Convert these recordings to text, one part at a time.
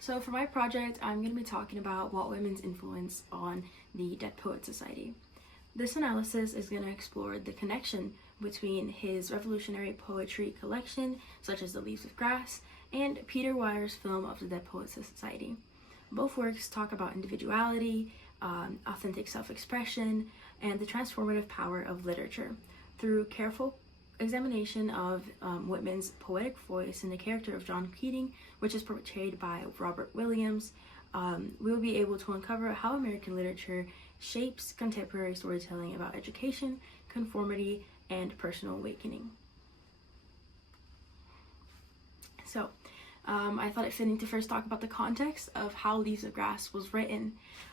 So for my project, I'm going to be talking about Walt Whitman's influence on the Dead Poets Society. This analysis is going to explore the connection between his revolutionary poetry collection, such as The Leaves of Grass, and Peter Weir's film of the Dead Poets Society. Both works talk about individuality, authentic self-expression, and the transformative power of literature. Through careful examination of Whitman's poetic voice and the character of John Keating, which is portrayed by Robert Williams, we will be able to uncover how American literature shapes contemporary storytelling about education, conformity, and personal awakening. So, I thought it fitting to first talk about the context of how Leaves of Grass was written.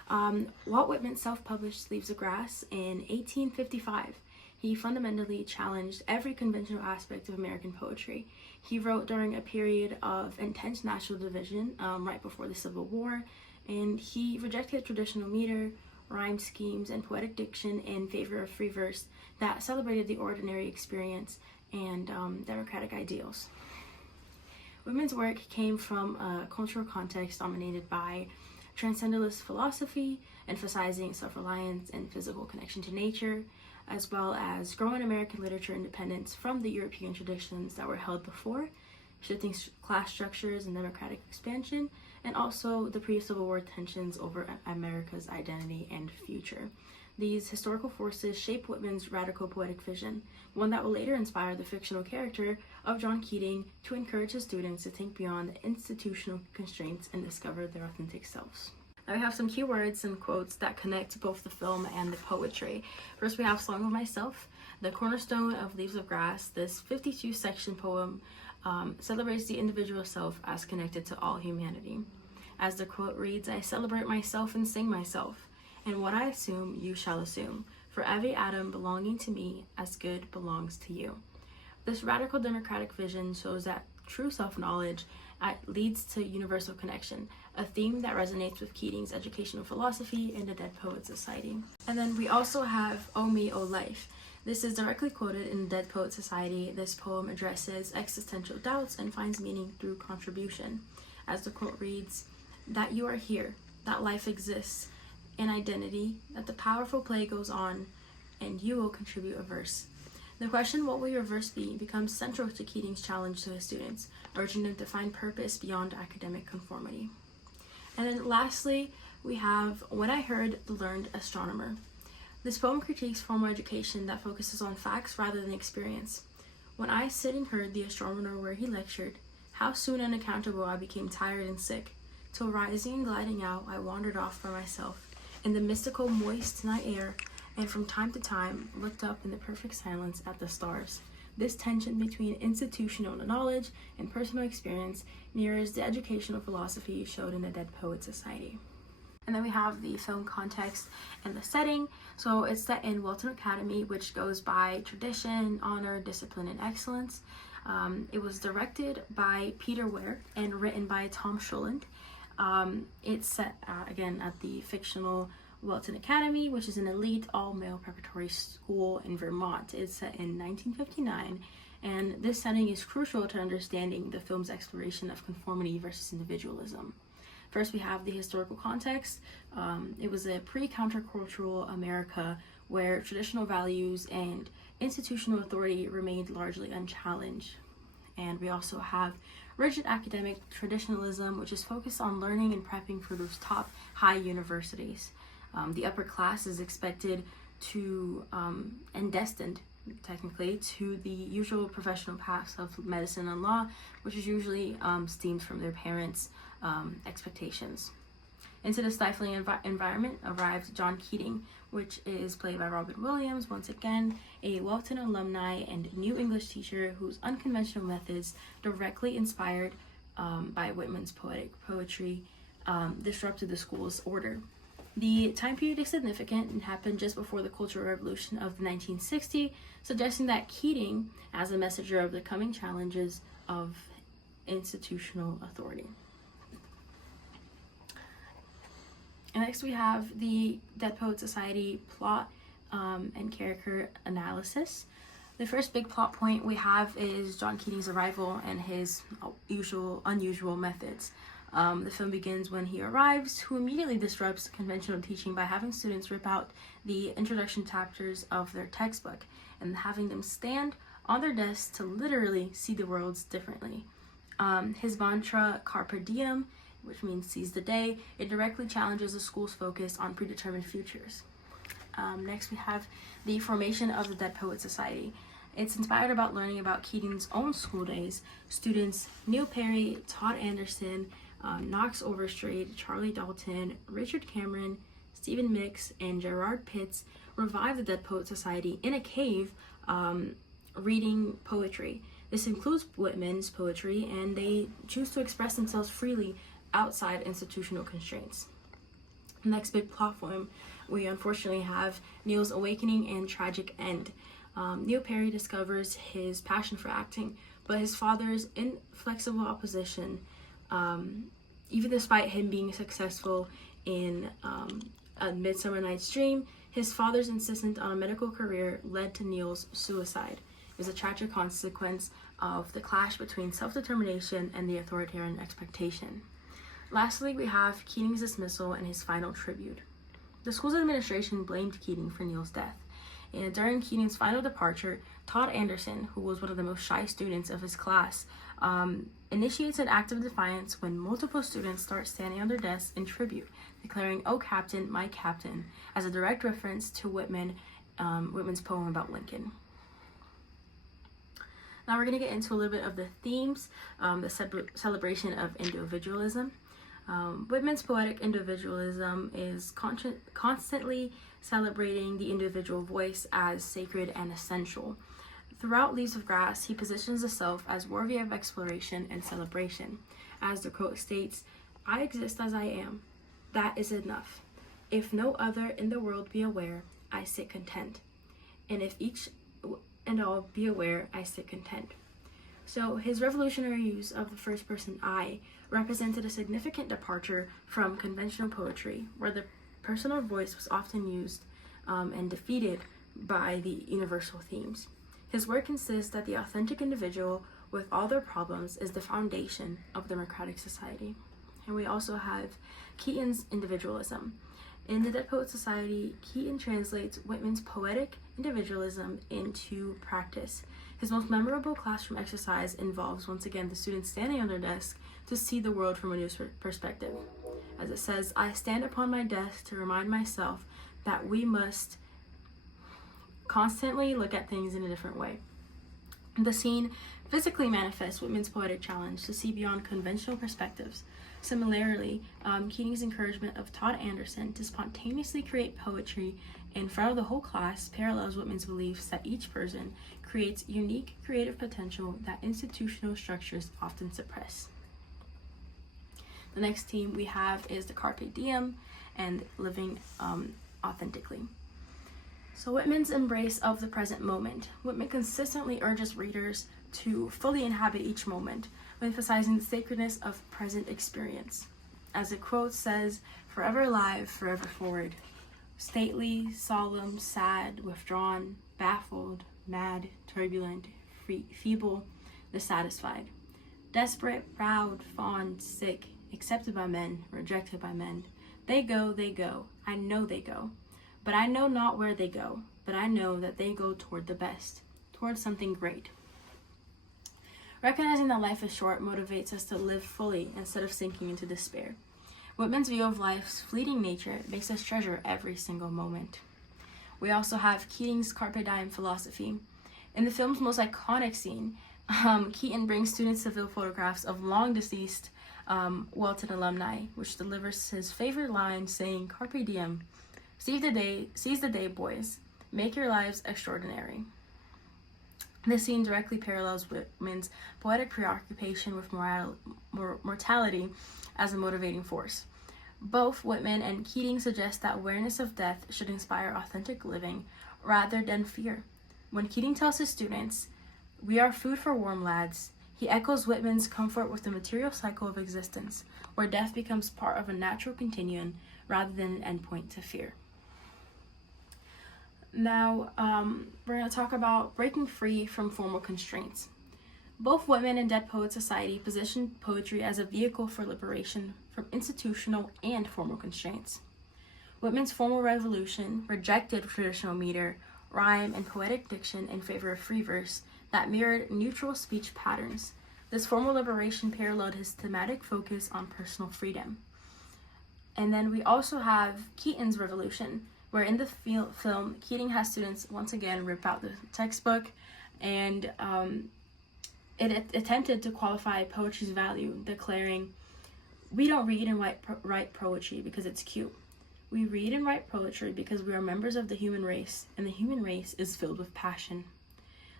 Walt Whitman self-published Leaves of Grass in 1855. He fundamentally challenged every conventional aspect of American poetry. He wrote during a period of intense national division, right before the Civil War, and he rejected traditional meter, rhyme schemes, and poetic diction in favor of free verse that celebrated the ordinary experience and democratic ideals. Whitman's work came from a cultural context dominated by transcendentalist philosophy, emphasizing self-reliance and physical connection to nature, as well as growing American literature independence from the European traditions that were held before, shifting class structures and democratic expansion, and also the pre-Civil War tensions over America's identity and future. These historical forces shape Whitman's radical poetic vision, one that will later inspire the fictional character of John Keating to encourage his students to think beyond the institutional constraints and discover their authentic selves. Now we have some key words and quotes that connect both the film and the poetry. First, we have Song of Myself, the cornerstone of Leaves of Grass. This 52-section poem celebrates the individual self as connected to all humanity. As the quote reads, "I celebrate myself and sing myself, and what I assume you shall assume, for every atom belonging to me as good belongs to you." This radical democratic vision shows that true self-knowledge leads to universal connection, a theme that resonates with Keating's educational philosophy and the Dead Poets Society. And then we also have "O Me, O Life." This is directly quoted in the Dead Poets Society. This poem addresses existential doubts and finds meaning through contribution. As the quote reads, "That you are here, that life exists, an identity, that the powerful play goes on, and you will contribute a verse." The question, "What will your verse be?" becomes central to Keating's challenge to his students, urging them to find purpose beyond academic conformity. And then lastly, we have "When I Heard the Learned Astronomer." This poem critiques formal education that focuses on facts rather than experience. "When I sit and heard the astronomer where he lectured, how soon unaccountable I became tired and sick, till rising and gliding out I wandered off for myself in the mystical moist night air, and from time to time looked up in the perfect silence at the stars." This tension between institutional knowledge and personal experience mirrors the educational philosophy showed in the Dead Poets Society. And then we have the film context and the setting. So it's set in Walton Academy, which goes by tradition, honor, discipline, and excellence. It was directed by Peter Weir and written by Tom Shulland. It's set again at the fictional Walton Academy, which is an elite all-male preparatory school in Vermont. It's set in 1959, and this setting is crucial to understanding the film's exploration of conformity versus individualism. First, we have the historical context. It was a pre-countercultural America where traditional values and institutional authority remained largely unchallenged. And we also have rigid academic traditionalism, which is focused on learning and prepping for those top high universities. The upper class is expected to, and destined technically, to the usual professional paths of medicine and law, which is usually stemmed from their parents' expectations. Into the stifling environment arrived John Keating, which is played by Robin Williams, once again, a Walton alumni and new English teacher whose unconventional methods, directly inspired by Whitman's poetry, disrupted the school's order. The time period is significant and happened just before the Cultural Revolution of 1960, suggesting that Keating as a messenger of the coming challenges of institutional authority. And next we have the Dead Poets Society plot and character analysis. The first big plot point we have is John Keating's arrival and his unusual methods. The film begins when he arrives, who immediately disrupts conventional teaching by having students rip out the introduction chapters of their textbook and having them stand on their desks to literally see the world differently. His mantra, Carpe Diem, which means seize the day, it directly challenges the school's focus on predetermined futures. Next, we have the formation of the Dead Poets Society. It's inspired about learning about Keating's own school days. Students Neil Perry, Todd Anderson, Knox Overstreet, Charlie Dalton, Richard Cameron, Stephen Mix, and Gerard Pitts revived the Dead Poets Society in a cave, reading poetry. This includes Whitman's poetry, and they choose to express themselves freely outside institutional constraints. Next big platform, we unfortunately have Neil's awakening and tragic end. Neil Perry discovers his passion for acting, but his father's inflexible opposition, even despite him being successful in A Midsummer Night's Dream, his father's insistence on a medical career led to Neil's suicide. It was a tragic consequence of the clash between self-determination and the authoritarian expectation. Lastly, we have Keating's dismissal and his final tribute. The school's administration blamed Keating for Neil's death. And during Keating's final departure, Todd Anderson, who was one of the most shy students of his class, initiates an act of defiance when multiple students start standing on their desks in tribute, declaring, "Oh, Captain, my Captain," as a direct reference to Whitman's poem about Lincoln. Now we're going to get into a little bit of the themes, the celebration of individualism. Whitman's poetic individualism is constantly celebrating the individual voice as sacred and essential. Throughout Leaves of Grass, he positions the self as worthy of exploration and celebration. As the quote states, "I exist as I am. That is enough. If no other in the world be aware, I sit content. And if each and all be aware, I sit content." So his revolutionary use of the first person I represented a significant departure from conventional poetry, where the personal voice was often used and defeated by the universal themes. His work insists that the authentic individual, with all their problems, is the foundation of democratic society. And we also have Keating's individualism. In the Dead Poets Society, Keating translates Whitman's poetic individualism into practice. His most memorable classroom exercise involves, once again, the students standing on their desk to see the world from a new perspective. As it says, "I stand upon my desk to remind myself that we must constantly look at things in a different way." The scene physically manifests Whitman's poetic challenge to see beyond conventional perspectives. Similarly, Keating's encouragement of Todd Anderson to spontaneously create poetry in front of the whole class parallels Whitman's beliefs that each person creates unique creative potential that institutional structures often suppress. The next theme we have is the Carpe Diem and living authentically. So Whitman's embrace of the present moment. Whitman consistently urges readers to fully inhabit each moment, emphasizing the sacredness of present experience. As the quote says, "Forever alive, forever forward. Stately, solemn, sad, withdrawn, baffled, mad, turbulent, feeble, dissatisfied. Desperate, proud, fond, sick, accepted by men, rejected by men. They go, I know they go. But I know not where they go, but I know that they go toward the best, toward something great." Recognizing that life is short motivates us to live fully instead of sinking into despair. Whitman's view of life's fleeting nature makes us treasure every single moment. We also have Keating's Carpe Diem philosophy. In the film's most iconic scene, Keating brings students to view photographs of long-deceased Welton alumni, which delivers his favorite line saying, "Carpe Diem, seize the day, boys. Make your lives extraordinary." This scene directly parallels Whitman's poetic preoccupation with mortality as a motivating force. Both Whitman and Keating suggest that awareness of death should inspire authentic living rather than fear. When Keating tells his students, "We are food for worm, lads," he echoes Whitman's comfort with the material cycle of existence, where death becomes part of a natural continuum rather than an endpoint to fear. Now, we're going to talk about breaking free from formal constraints. Both Whitman and Dead Poets Society positioned poetry as a vehicle for liberation from institutional and formal constraints. Whitman's formal revolution rejected traditional meter, rhyme, and poetic diction in favor of free verse that mirrored neutral speech patterns. This formal liberation paralleled his thematic focus on personal freedom. And then we also have Keating's revolution, where in the film, Keating has students once again rip out the textbook, and it attempted to qualify poetry's value, declaring, "We don't read and write poetry because it's cute. We read and write poetry because we are members of the human race, and the human race is filled with passion."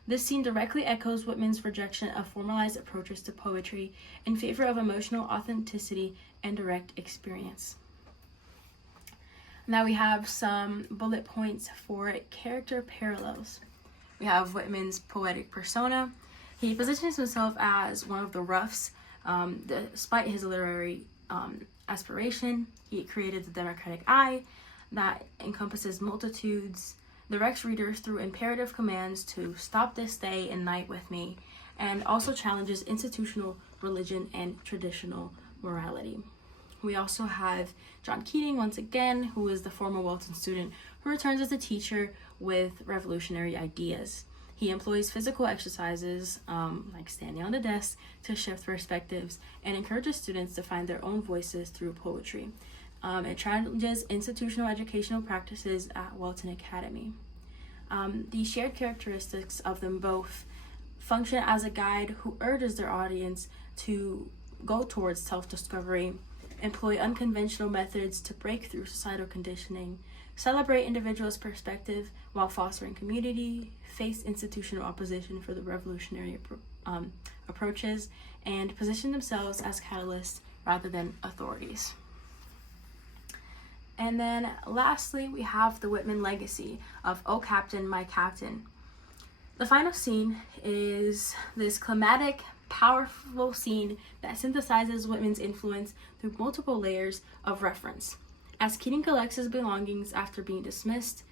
This scene directly echoes Whitman's rejection of formalized approaches to poetry in favor of emotional authenticity and direct experience. Now we have some bullet points for character parallels. We have Whitman's poetic persona. He positions himself as one of the roughs. Despite his literary aspiration, he created the democratic eye that encompasses multitudes, directs readers through imperative commands to stop this day and night with me, and also challenges institutional religion and traditional morality. We also have John Keating, once again, who is the former Walton student who returns as a teacher with revolutionary ideas. He employs physical exercises, like standing on the desk, to shift perspectives and encourages students to find their own voices through poetry. It challenges institutional educational practices at Walton Academy. The shared characteristics of them both function as a guide who urges their audience to go towards self-discovery, employ unconventional methods to break through societal conditioning, celebrate individuals' perspective while fostering community, face institutional opposition for the revolutionary approaches, and position themselves as catalysts rather than authorities. And then lastly, we have the Whitman legacy of "Oh Captain, My Captain." The final scene is this climatic, powerful scene that synthesizes Whitman's influence through multiple layers of reference. As Keating collects his belongings after being dismissed,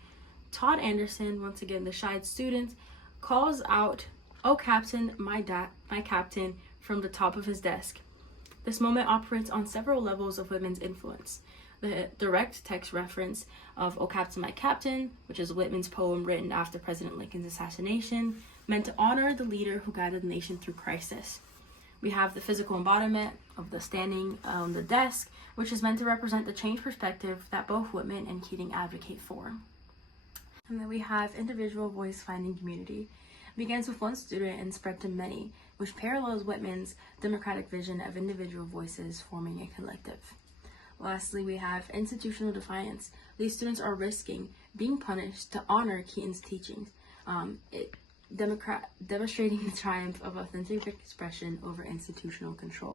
Todd Anderson, once again the shy student, calls out, "Oh Captain, my captain," from the top of his desk. This moment operates on several levels of Whitman's influence. The direct text reference of "Oh Captain, My Captain," which is Whitman's poem written after President Lincoln's assassination, meant to honor the leader who guided the nation through crisis. We have the physical embodiment of the standing on the desk, which is meant to represent the changed perspective that both Whitman and Keating advocate for. And then we have individual voice finding community. It begins with one student and spread to many, which parallels Whitman's democratic vision of individual voices forming a collective. Lastly, we have institutional defiance. These students are risking being punished to honor Keating's teachings, demonstrating the triumph of authentic expression over institutional control.